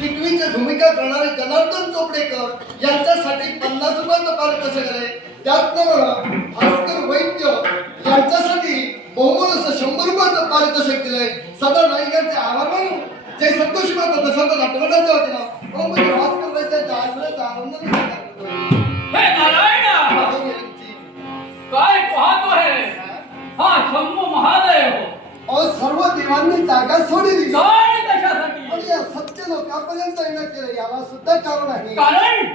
टिटवीची भूमिका करणारे जनार्दन चोपडेकर यांच्यासाठी 50 रुपयाचं पारितोषिक आहे. त्याचप्रमाणे भास्कर वैद्य यांच्यासाठी बहुमूल्य असं 100 रुपयाचं पारितोषिक दिलंय. सदर नायकांचे आभार मानून जय संतोषी माता दशावतार नाट्यमंडळाच्या वतीनं बहुमूल्य भास्कर वैद्यांच्या आश्रयाचा आनंद करतो. हे नारायण, काय पाहतो आहे? हा शंभू महादेव और सर्व देवांनी जागा सोडली काय कशासाठी? आणि या सत्य लोकांपर्यंत येणं केलं याला सुद्धा कारण आहे. कारण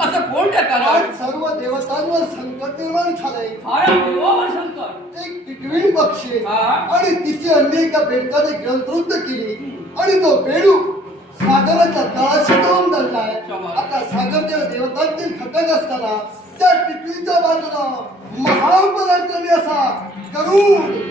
असं कोणतं कारण? आज सर्व देवतांवर संकट निर्माण झालंय. संकट एक टिटवी पक्षी हा. आणि तिची अंडी एका बेडकाने ग्रंथरुद्ध केली आणि तो बेडूक सागराच्या तळाशी जाऊन धरलाय. आता सागरच्या देवतांतील खटक असताना त्या टिटवीच्या बाजूला महापराक्रमी असा गरुड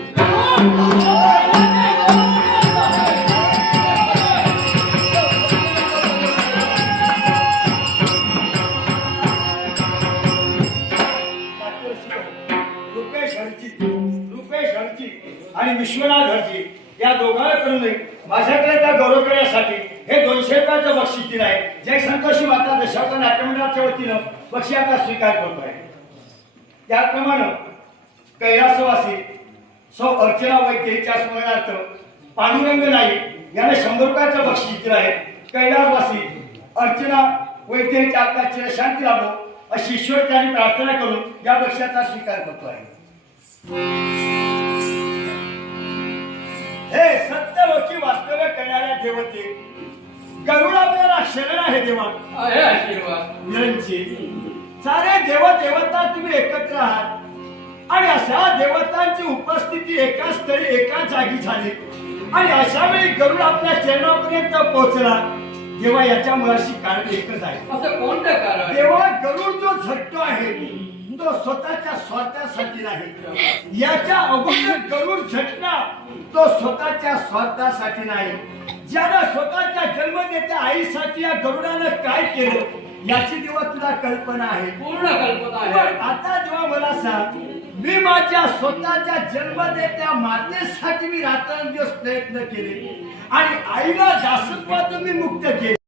रुपेश हरची आणि विश्वनाथ हरची या दोघांकडून माझ्याकडे त्या गौरव करण्यासाठी हे 200 रुपयाचं बक्षीस दिलं आहे. जय संतोषी माता दशावतार नाट्यमंडळाच्या वतीनं बक्षिसाचा स्वीकार करतो आहे. त्याप्रमाणे कैलासवासी सौ अर्चना वैद्यच्या स्मरणार्थ पांडुरंग नाईक याने 100 रुपयाचं बक्षीस दिलं आहे. कैलासवासी अर्चना वैद्यच्या आत्म्याची शांती लाभो अशी ईश्वर त्यांनी प्रार्थना करून या बक्षिसाचा स्वीकार करतो आहे. हे सत्यलोकी वास्तव्य करणाऱ्या देवते गरुड आपल्याला शरण आहे देवा. आहे आशीर्वाद. विरंची सारे देव देवता तुम्ही एकत्र आहात आणि अशा देवतांची उपस्थिती एका स्थळी एका जागी झाली आणि अशा वेळी गरुड आपल्या चरणापर्यंत पोहोचला. देवा याच्या मुळाशी कारण एकच आहे. असं कोणतं कारण? देवा गरुड जो झटतो आहे तो स्वतःच्या स्वार्थासाठी नाही. याच्या अगोदर गरुड झटणार तो स्वतःच्या स्वार्थासाठी नाही. ज्याला स्वतःच्या जन्मदेत्या आईसाठी या गरुडानं काय केलं याची देवा तुला कल्पना आहे. पूर्ण कल्पना पण आहे. आता जेव्हा मला सांग, मी माझ्या स्वतःच्या जन्मदेत्या मातेसाठी मी रात्रंदिवस प्रयत्न केले आणि आईला दासत्वातून मी मुक्त केले.